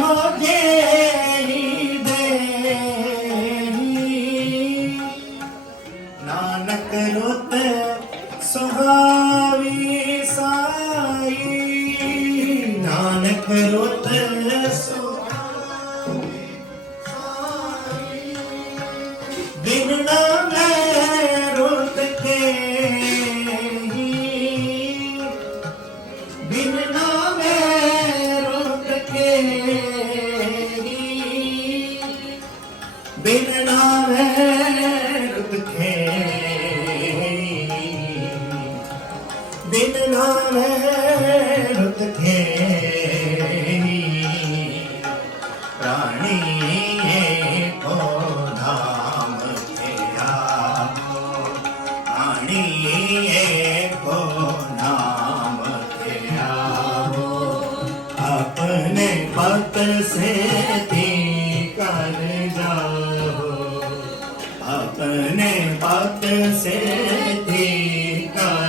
हो जेरी दे नानक रुत सुहावी साई नानक रुत सुहावी साई बिन नाम रुत के बिन नाम रुत के बिन नाम रुत के बिन नाम रुत के प्राणी को धाम तेरा प्राणी को नाम तेरा अपने पत से कर जाओ अपने पत से कर